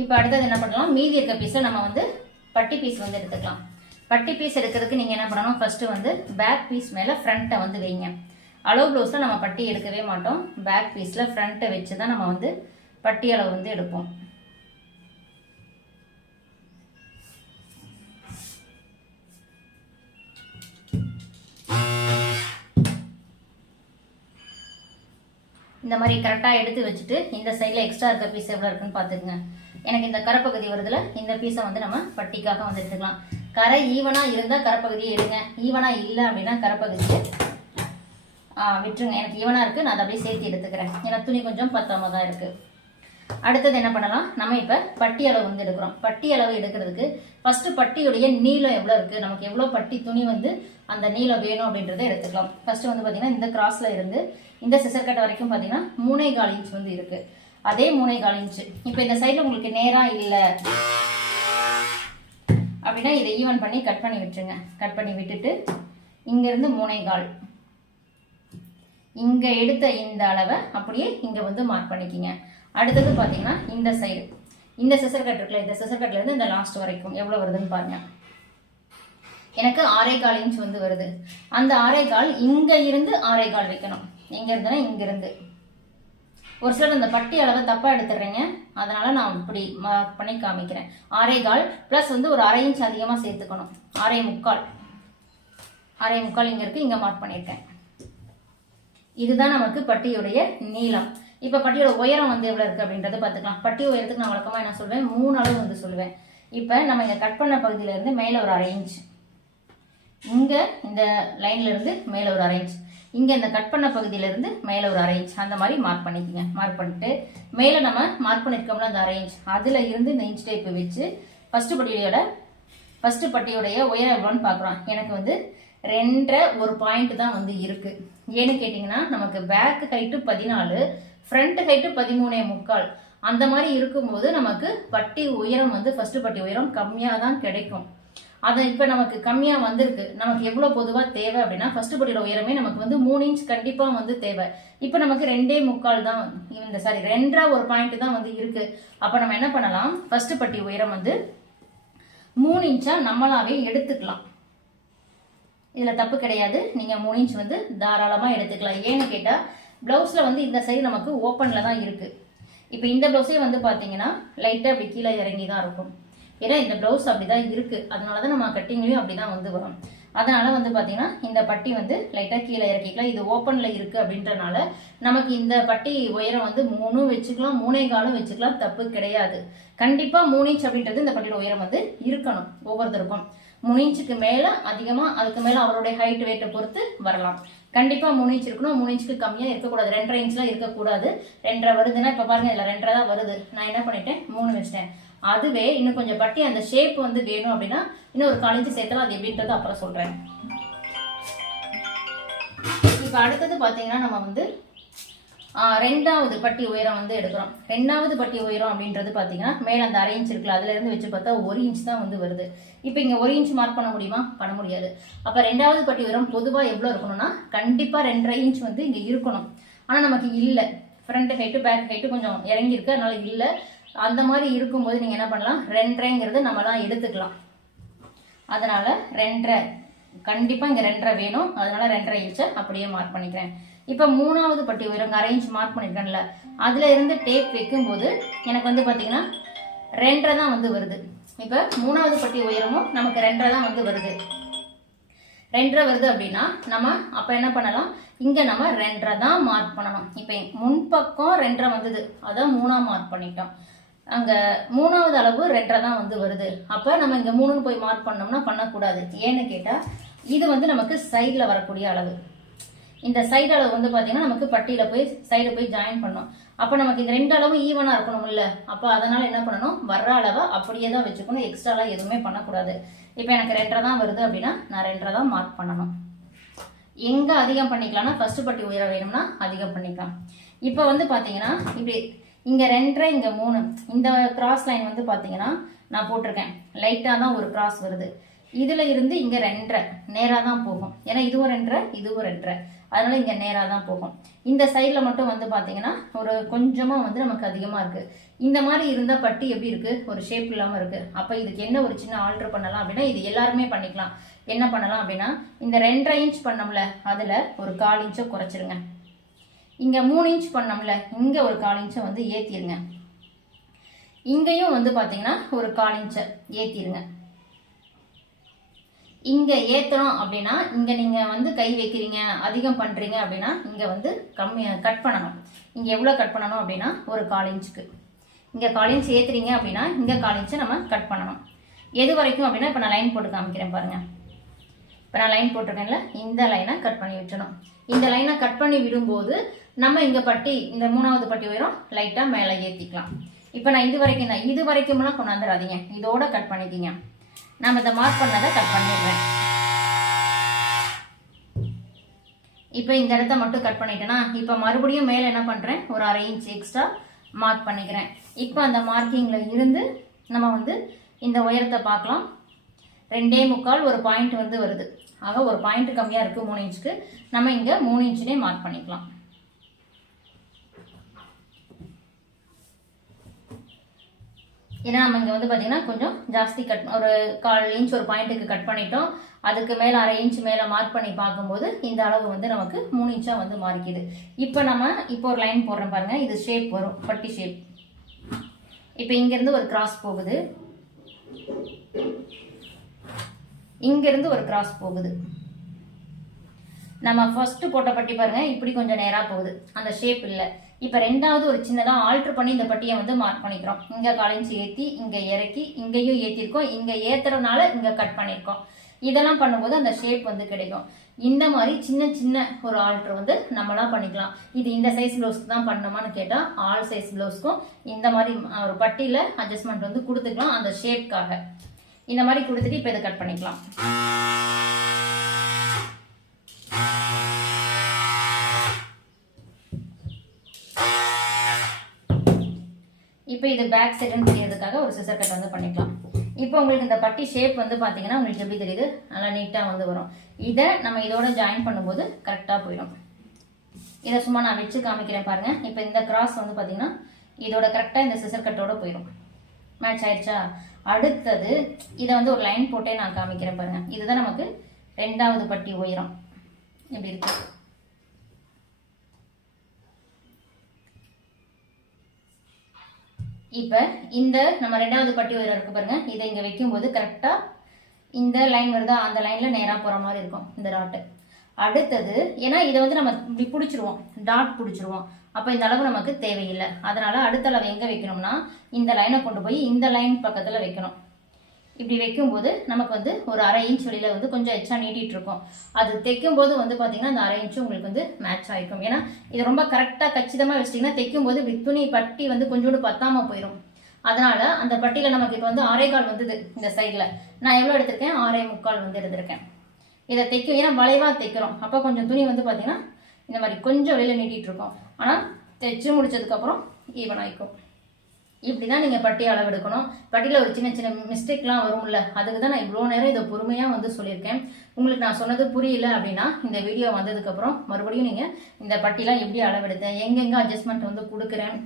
இப்போ அடுத்தது என்ன பண்ணலாம், மீதி இருக்க பீஸை நம்ம வந்து பட்டி பீஸ் வந்து எடுத்துக்கலாம். பட்டி பீஸ் எடுக்கிறதுக்கு நீங்கள் என்ன பண்ணணும், ஃபஸ்ட்டு வந்து பேக் பீஸ் மேலே ஃப்ரண்ட்டை வந்து வைங்க. அளவு ப்ளவுஸில் நம்ம பட்டி எடுக்கவே மாட்டோம். பேக் பீஸில் ஃப்ரண்ட்டை வச்சு தான் நம்ம வந்து பட்டி அளவு வந்து எடுப்போம். இந்த மாதிரி கரெக்டாக எடுத்து வச்சுட்டு இந்த சைடில் எக்ஸ்ட்ரா இருக்க பீஸ் எவ்வளோ இருக்குன்னு பார்த்துக்குங்க. எனக்கு இந்த கரைப்பகுதி வருதுல, இந்த பீஸை வந்து நம்ம பட்டிக்காக வந்து எடுத்துக்கலாம். கரை ஈவனாக இருந்தால் கரைப்பகுதியை எடுங்க, ஈவனாக இல்லை அப்படின்னா கரைப்பகுதியை விட்டுருங்க. எனக்கு ஈவனாக இருக்குது, நான் அதை அப்படியே சேர்த்து எடுத்துக்கிறேன். ஏன்னா துணி கொஞ்சம் பத்தாம தான் இருக்குது. அடுத்தது என்ன பண்ணலாம், நம்ம இப்போ பட்டி அளவு வந்து எடுக்கிறோம். பட்டி அளவு எடுக்கிறதுக்கு ஃபஸ்ட்டு பட்டியுடைய நீளம் எவ்வளோ இருக்குது, நமக்கு எவ்வளோ பட்டி துணி வந்து அந்த நீளம் வேணும் அப்படின்றத எடுத்துக்கலாம். ஃபஸ்ட்டு வந்து பார்த்தீங்கன்னா இந்த கிராஸில் இருந்து இந்த சிசர் கட் வரைக்கும் பார்த்தீங்கன்னா 3.25 இன்ச் வந்து இருக்குது. அதே 3.25 இன்ச்சு. இப்போ இந்த சைடில் உங்களுக்கு நேராக இல்லை அப்படின்னா இதை ஈவன் பண்ணி கட் பண்ணி விட்டுருங்க. கட் பண்ணி விட்டுட்டு இங்கேருந்து 3.25 இங்கே எடுத்த இந்த அளவை அப்படியே இங்கே வந்து மார்க் பண்ணிக்கிங்க. அடுத்தது பார்த்தீங்கன்னா இந்த சைடு இந்த சிசர் கட் இருக்குல்ல, இந்த சிசர் கட்லேருந்து இந்த லாஸ்ட் வரைக்கும் எவ்வளோ வருதுன்னு பாருங்கள். எனக்கு 6.25 இன்ச் வந்து வருது. அந்த 6.25 இங்கே இருந்து 6.25 வைக்கணும். எங்கே இருந்துன்னா இங்கேருந்து. ஒரு சிலர் இந்த பட்டி அளவை தப்பாக எடுத்துடுறீங்க, அதனால் நான் இப்படி மார்க் பண்ணி காமிக்கிறேன். 6.25 ப்ளஸ் வந்து ஒரு 1/2 இன்ச் அதிகமாக சேர்த்துக்கணும். 6.25 இங்கே இருக்குது, இங்கே மார்க் பண்ணியிருக்கேன். இதுதான் நமக்கு பட்டியுடைய நீளம். இப்போ பட்டியோட உயரம் வந்து எவ்வளோ இருக்குது அப்படின்றத பார்த்துக்கலாம். பட்டி உயரத்துக்கு நான் வழக்கமாக என்ன சொல்வேன், 3 அளவு வந்து சொல்லுவேன். இப்போ நம்ம இங்கே கட் பண்ண பகுதியிலேருந்து மேலே ஒரு 1/2 இன்ச், இங்கே இந்த லைன்லேருந்து மேலே ஒரு 1/2 இன்ச், இங்கே இந்த கட் பண்ண பகுதியிலேருந்து மேலே ஒரு 1/2 இன்ச், அந்த மாதிரி மார்க் பண்ணிக்கோங்க. மார்க் பண்ணிட்டு மேலே நம்ம மார்க் பண்ணியிருக்கோம்ல அந்த 1/2 இன்ச், அதில் இருந்து இந்த இன்ச் டேப்பு வச்சு ஃபஸ்ட்டு பட்டியோடைய உயரம் எவ்வளோன்னு பார்க்குறோம். எனக்கு வந்து 2.5 ஒரு பாயிண்ட் தான் வந்து இருக்குது. ஏன்னு கேட்டிங்கன்னா நமக்கு பேக் ஹைட்டு 14, ஃப்ரண்ட் ஹைட்டு 13.25. அந்த மாதிரி இருக்கும்போது நமக்கு பட்டி உயரம் வந்து ஃபஸ்ட்டு பட்டி உயரம் கம்மியாக தான் கிடைக்கும். அது இப்போ நமக்கு கம்மியாக வந்திருக்கு. நமக்கு எவ்வளோ பொதுவாக தேவை அப்படின்னா ஃபஸ்ட்டு பட்டியோட உயரமே நமக்கு வந்து 3 இன்ச் கண்டிப்பாக வந்து தேவை. இப்போ நமக்கு 2.25 தான் இந்த 2.5 ஒரு பாயிண்ட் தான் வந்து இருக்குது. அப்போ நம்ம என்ன பண்ணலாம், ஃபஸ்ட்டு பட்டி உயரம் வந்து 3 இன்ச்சாக நம்மளாவே எடுத்துக்கலாம். இதில் தப்பு கிடையாது, நீங்கள் 3 இன்ச் வந்து தாராளமாக எடுத்துக்கலாம். ஏன்னு கேட்டால் ப்ளவுஸில் வந்து இந்த சைடு நமக்கு ஓப்பனில் தான் இருக்குது. இப்போ இந்த ப்ளவுஸே வந்து பார்த்தீங்கன்னா லைட்டாக அப்படி கீழே இறங்கி தான் இருக்கும். ஏன்னா இந்த ப்ளவுஸ் அப்படி தான் இருக்குது, அதனால தான் நம்ம கட்டிங்லேயும் அப்படி தான் வந்து வரும். அதனால் வந்து பார்த்தீங்கன்னா இந்த பட்டி வந்து லைட்டாக கீழே இறக்கிக்கலாம். இது ஓப்பனில் இருக்குது அப்படின்றனால நமக்கு இந்த பட்டி உயரம் வந்து 3 வச்சுக்கலாம், 3.25 வச்சுக்கலாம், தப்பு கிடையாது. கண்டிப்பாக 3 இன்ச் அப்படின்றது இந்த பட்டியோட உயரம் வந்து இருக்கணும். ஒவ்வொருத்தருக்கும் 3 இன்ச்சுக்கு மேலே அதிகமாக, அதுக்கு மேலே அவருடைய ஹைட் வெயிட்டை பொறுத்து வரலாம். கண்டிப்பாக 3 இன்ச் இருக்கணும், 3 இன்ச்சுக்கு கம்மியாக இருக்கக்கூடாது. 2.5 இன்ச்லாம் இருக்கக்கூடாது. 2.5 வருதுன்னா இப்போ பாருங்கள் இதில் 2.5 தான் வருது. நான் என்ன பண்ணிட்டேன், 3 வச்சிட்டேன். அதுவே இன்னும் கொஞ்சம் பட்டி அந்த ஷேப் வந்து வேணும் அப்படின்னா இன்னும் ஒரு 1/4 இன்ச்சு சேர்த்தலாம். அது எப்படின்றது அப்புறம் சொல்கிறேன். இப்போ அடுத்தது பார்த்தீங்கன்னா நம்ம வந்து 2வது பட்டி உயரம் வந்து எடுக்கிறோம். 2வது பட்டி உயரம் அப்படின்றது பார்த்தீங்கன்னா மேலே அந்த 1/2 இன்ச் இருக்குல்ல, அதுலேருந்து வச்சு பார்த்தா 1 இன்ச் தான் வந்து வருது. இப்போ இங்கே 1 இன்ச் மார்க் பண்ண முடியுமா, பண்ண முடியாது. அப்போ 2வது பட்டி உயரம் பொதுவாக எவ்வளோ இருக்கணும்னா கண்டிப்பாக 2.5 இன்ச் வந்து இங்கே இருக்கணும். ஆனால் நமக்கு இல்லை, ஃப்ரண்ட் ஹைட்டு பேக் ஹைட்டு கொஞ்சம் இறங்கியிருக்கு, அதனால இல்லை. அந்த மாதிரி இருக்கும்போது நீங்கள் என்ன பண்ணலாம், 2.5ங்கிறது நம்மளாம் எடுத்துக்கலாம். அதனால் 2.5 கண்டிப்பாக இங்கே 2.5 வேணும். அதனால 2.5 இன்ச்சை அப்படியே மார்க் பண்ணிக்கிறேன். இப்போ 3வது பட்டி உயரம் 1/2 இன்ச் மார்க் பண்ணியிருக்கேன்ல, அதில் இருந்து டேப் வைக்கும்போது எனக்கு வந்து பார்த்தீங்கன்னா 2.5 தான் வந்து வருது. இப்போ 3வது பட்டி உயரமும் நமக்கு 2.5 தான் வந்து வருது. 2.5 வருது அப்படின்னா நம்ம அப்போ என்ன பண்ணலாம், இங்கே நம்ம 2.5 தான் மார்க் பண்ணணும். இப்போ முன்பக்கம் 2.5 வந்தது, அதான் 3ஆக மார்க் பண்ணிட்டோம். அங்கே 3வது அளவு 2.5 தான் வந்து வருது. அப்போ நம்ம இங்கே 3ன்னு போய் மார்க் பண்ணோம்னா பண்ணக்கூடாது. ஏன்னு கேட்டால் இது வந்து நமக்கு சைடில் வரக்கூடிய அளவு. இந்த சைடு அளவு வந்து பார்த்தீங்கன்னா நமக்கு பட்டியில் போய் சைடு போய் ஜாயின் பண்ணோம். அப்போ நமக்கு இந்த 2 அளவும் ஈவனாக இருக்கணும் இல்லை. அப்போ அதனால் என்ன பண்ணணும், வர்ற அளவை அப்படியே தான் வச்சுக்கணும், எக்ஸ்ட்ராலாம் எதுவுமே பண்ணக்கூடாது. இப்போ எனக்கு 2.5 தான் வருது அப்படின்னா நான் 2.5 தான் மார்க் பண்ணணும். எங்கே அதிகம் பண்ணிக்கலாம்னா ஃபஸ்ட்டு பட்டி உயரம் வேணும்னா அதிகம் பண்ணிக்கலாம். இப்போ வந்து பார்த்தீங்கன்னா இப்படி இங்கே 2.5 இங்கே 3 இந்த கிராஸ் லைன் வந்து பார்த்தீங்கன்னா நான் போட்டிருக்கேன், லைட்டாக தான் ஒரு கிராஸ் வருது. இதில் இருந்து இங்கே 2.5 நேராக தான் போகும். ஏன்னா இதுவும் 2.5 இதுவும் 2.5. அதனால இங்கே நேராக தான் போகும். இந்த சைடில் மட்டும் வந்து பார்த்தீங்கன்னா ஒரு கொஞ்சமாக வந்து நமக்கு அதிகமாக இருக்குது. இந்த மாதிரி இருந்தால் பட்டி எப்படி இருக்குது, ஒரு ஷேப் இல்லாமல் இருக்குது. அப்போ இதுக்கு என்ன ஒரு சின்ன ஆல்ட்ரு பண்ணலாம் அப்படின்னா, இது எல்லாருமே பண்ணிக்கலாம். என்ன பண்ணலாம் அப்படின்னா, இந்த 2.5 இன்ச் பண்ணோம்ல அதில் ஒரு 1/4 இன்ச்சை குறைச்சிருங்க. இங்கே 3 இன்ச் பண்ணோம்ல இங்கே ஒரு 1/4 இன்ச்சை வந்து ஏற்றிடுங்க. இங்கேயும் வந்து பார்த்தீங்கன்னா ஒரு 1/4 இன்ச்சை ஏற்றிடுங்க. இங்கே ஏற்றுறோம் அப்படின்னா இங்கே நீங்கள் வந்து கை வைக்கிறீங்க, அதிகம் பண்ணுறீங்க அப்படின்னா இங்கே வந்து கம்மியாக கட் பண்ணணும். இங்கே எவ்வளோ கட் பண்ணணும் அப்படின்னா ஒரு 1/4 இன்ச்சுக்கு. இங்கே 1/4 இன்ச் ஏற்றுறீங்க அப்படின்னா இங்கே 1/4 இன்ச்சை நம்ம கட் பண்ணணும். எது வரைக்கும் அப்படின்னா இப்போ நான் லைன் போட்டு காமிக்கிறேன் பாருங்கள். இப்போ நான் லைன் போட்டிருக்கேன்ல, இந்த லைனை கட் பண்ணி விட்டுணும். இந்த லைனை கட் பண்ணி விடும்போது நம்ம இங்கே பட்டி, இந்த 3வது பட்டி உயரம் லைட்டாக மேலே ஏற்றிக்கலாம். இப்போ நான் இது வரைக்கும்லாம் கொண்டாந்துடாதீங்க, இதோட கட் பண்ணிக்கிங்க. நம்ம இதை மார்க் பண்ணதை கட் பண்ணிடுறேன். இப்போ இந்த இடத்த மட்டும் கட் பண்ணிட்டேன்னா, இப்போ மறுபடியும் மேலே என்ன பண்ணுறேன், ஒரு 1/2 இன்ச் எக்ஸ்ட்ரா மார்க் பண்ணிக்கிறேன். இப்போ அந்த மார்க்கிங்கில் இருந்து நம்ம வந்து இந்த உயரத்தை பார்க்கலாம். 2.25 ஒரு பாயிண்ட் வந்து வருது. ஆக ஒரு பாயிண்ட் கம்மியாக இருக்குது 3 இன்ச்சுக்கு. நம்ம இங்கே 3 இன்ச்சுனே மார்க் பண்ணிக்கலாம். ஏன்னா நம்ம இங்கே வந்து பார்த்தீங்கன்னா கொஞ்சம் ஜாஸ்தி ஒரு 1/4 இன்ச் ஒரு பாயிண்ட்டுக்கு கட் பண்ணிட்டோம். அதுக்கு மேலே 1/2 இன்ச் மேலே மார்க் பண்ணி பார்க்கும்போது இந்த அளவு வந்து நமக்கு 3 இன்ச்சாக வந்து மாறிக்குது. இப்போ ஒரு லைன் போடுறேன் பாருங்கள். இது ஷேப் வரும், பட்டி ஷேப். இப்போ இங்கேருந்து ஒரு கிராஸ் போகுது, இங்கேருந்து ஒரு கிராஸ் போகுது. நம்ம ஃபர்ஸ்ட் போட்ட பட்டி பாருங்க, இப்படி கொஞ்சம் நேராக போகுது, அந்த ஷேப் இல்லை. இப்போ 2வது ஒரு சின்னதாக ஆல்ட்ரு பண்ணி இந்த பட்டியை வந்து மார்க் பண்ணிக்கிறோம். இங்கே 1/4 இன்ச் ஏற்றி, இங்கே இறக்கி, இங்கேயும் ஏற்றிருக்கோம். இங்கே ஏற்றுறதுனால இங்கே கட் பண்ணியிருக்கோம். இதெல்லாம் பண்ணும்போது அந்த ஷேப் வந்து கிடைக்கும். இந்த மாதிரி சின்ன சின்ன ஒரு ஆல்ட்ரு வந்து நம்மளாம் பண்ணிக்கலாம். இது இந்த சைஸ் ப்ளவுஸ்க்கு தான் பண்ணணுமான்னு கேட்டால் ஆல் சைஸ் ப்ளவுஸ்க்கும் இந்த மாதிரி ஒரு பட்டியில் அட்ஜஸ்ட்மெண்ட் வந்து கொடுத்துக்கலாம். அந்த ஷேப்காக இந்த மாதிரி கொடுத்துட்டு இப்போ இதை கட் பண்ணிக்கலாம். இப்போ இது பேக் சைடுன்னு தெரியறதுக்காக ஒரு சிசர் கட் வந்து பண்ணிக்கலாம். இப்போ உங்களுக்கு இந்த பட்டி ஷேப் வந்து பார்த்தீங்கன்னா உங்களுக்கு எப்படி தெரியுது, நல்லா நீட்டாக வந்து வரும். இதை நம்ம இதோட ஜாயின் பண்ணும்போது கரெக்டாக போயிடும். இதை சும்மா நான் வச்சு காமிக்கிறேன் பாருங்கள். இப்போ இந்த கிராஸ் வந்து பார்த்தீங்கன்னா இதோட கரெக்டாக இந்த சிசர் கட்டோட போயிடும். மேட்ச் ஆயிடுச்சா? அடுத்தது இதை வந்து ஒரு லைன் போட்டே நான் காமிக்கிறேன் பாருங்கள். இதுதான் நமக்கு 2வது பட்டி உயரம். இப்படி இருக்கு. இப்போ இந்த நம்ம 2வது பட்டி உயரம் இருக்கு பாருங்க. இதை இங்கே வைக்கும்போது கரெக்டாக இந்த லைன் வருதா, அந்த லைனில் நேராக போகிற மாதிரி இருக்கும் இந்த டாட்டு. அடுத்தது ஏன்னா இதை வந்து நம்ம இப்படி பிடிச்சிருவோம், டாட் பிடிச்சிருவோம். அப்போ இந்த அளவு நமக்கு தேவையில்லை. அதனால் அடுத்த அளவு எங்கே வைக்கணும்னா இந்த லைனை கொண்டு போய் இந்த லைன் பக்கத்தில் வைக்கணும். இப்படி வைக்கும்போது நமக்கு வந்து ஒரு 1/2 இன்ச் வெளியில் வந்து கொஞ்சம் எச்சா நீட்டிகிட்டு இருக்கும். அது தைக்கும்போது வந்து பார்த்தீங்கன்னா அந்த 1/2 இன்ச்சு உங்களுக்கு வந்து மேட்ச் ஆகிருக்கும். ஏன்னா இது ரொம்ப கரெக்டாக கச்சிதமாக வச்சிட்டிங்கன்னா தைக்கும்போது இப்படி துணி பட்டி வந்து கொஞ்சோண்டு பத்தாமல் போயிடும். அதனால் அந்த பட்டியில் நமக்கு இப்போ வந்து 6.25 வந்தது. இந்த சைடில் நான் எவ்வளோ எடுத்திருக்கேன், 6.25 வந்து எடுத்திருக்கேன். இதை தைக்கும், ஏன்னா வளைவாக தைக்கிறோம். அப்போ கொஞ்சம் துணி வந்து பார்த்தீங்கன்னா இந்த மாதிரி கொஞ்சம் வெளியில் நீட்டிகிட்டு இருக்கும். ஆனால் தைச்சு முடிச்சதுக்கப்புறம் ஈவன் ஆகிக்கும். இப்படி தான் நீங்கள் பட்டி அளவு எடுக்கணும். பட்டியில் ஒரு சின்ன சின்ன மிஸ்டேக்லாம் வரும்ல, அதுக்கு தான் நான் இவ்வளோ நேரம் இதை பொறுமையாக வந்து சொல்லியிருக்கேன். உங்களுக்கு நான் சொன்னது புரியல அப்படின்னா இந்த வீடியோ வந்ததுக்கப்புறம் மறுபடியும் நீங்கள் இந்த பட்டிலாம் எப்படி அளவெடுத்தேன், எங்கெங்கே அட்ஜஸ்ட்மெண்ட் வந்து கொடுக்குறேன்,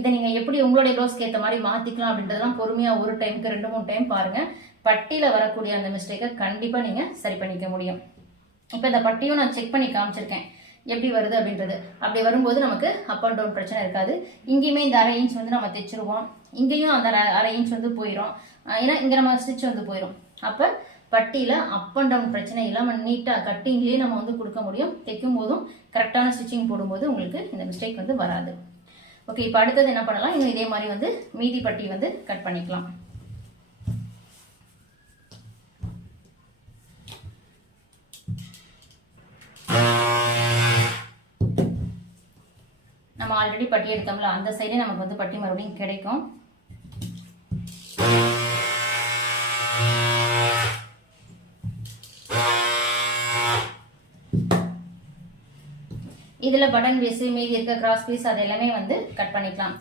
இதை நீங்கள் எப்படி உங்களுடைய ப்ளவுஸ்க்கு ஏற்ற மாதிரி மாற்றிக்கலாம் அப்படின்றதெல்லாம் பொறுமையாக ஒரு டைமுக்கு 2-3 டைம் பாருங்கள். பட்டியில் வரக்கூடிய அந்த மிஸ்டேக்கை கண்டிப்பாக நீங்கள் சரி பண்ணிக்க முடியும். இப்போ இந்த பட்டியும் நான் செக் பண்ணி காமிச்சிருக்கேன் எப்படி வருது அப்படின்றது. அப்படி வரும்போது நமக்கு அப் அண்ட் டவுன் பிரச்சனை இருக்காது. இங்கேயுமே இந்த 1/2 இன்ச் வந்து நம்ம தைச்சிருவோம், இங்கேயும் அந்த 1/2 இன்ச் வந்து போயிடும். ஏன்னா இங்கே நம்ம ஸ்டிச் வந்து போயிடும். அப்போ பட்டியில் அப் அண்ட் டவுன் பிரச்சனை இல்லாமல் நீட்டாக கட்டிங்லேயே நம்ம வந்து கொடுக்க முடியும். தைக்கும் போதும் கரெக்டான ஸ்டிச்சிங் போடும்போது உங்களுக்கு இந்த மிஸ்டேக் வந்து வராது. ஓகே, இப்போ அடுத்தது என்ன பண்ணலாம், இன்னும் இதே மாதிரி வந்து மீதி பட்டி வந்து கட் பண்ணிக்கலாம். நம்ம ஆல்ரெடி பட்டி எடுத்தோம்ல, அந்த சைடே நமக்கு வந்து பட்டி மறுபடியும் கிடைக்கும். இதில் பட்டன் பீஸ், மீதி இருக்க கிராஸ் பீஸ் அது எல்லாமே வந்து கட் பண்ணிக்கலாம்.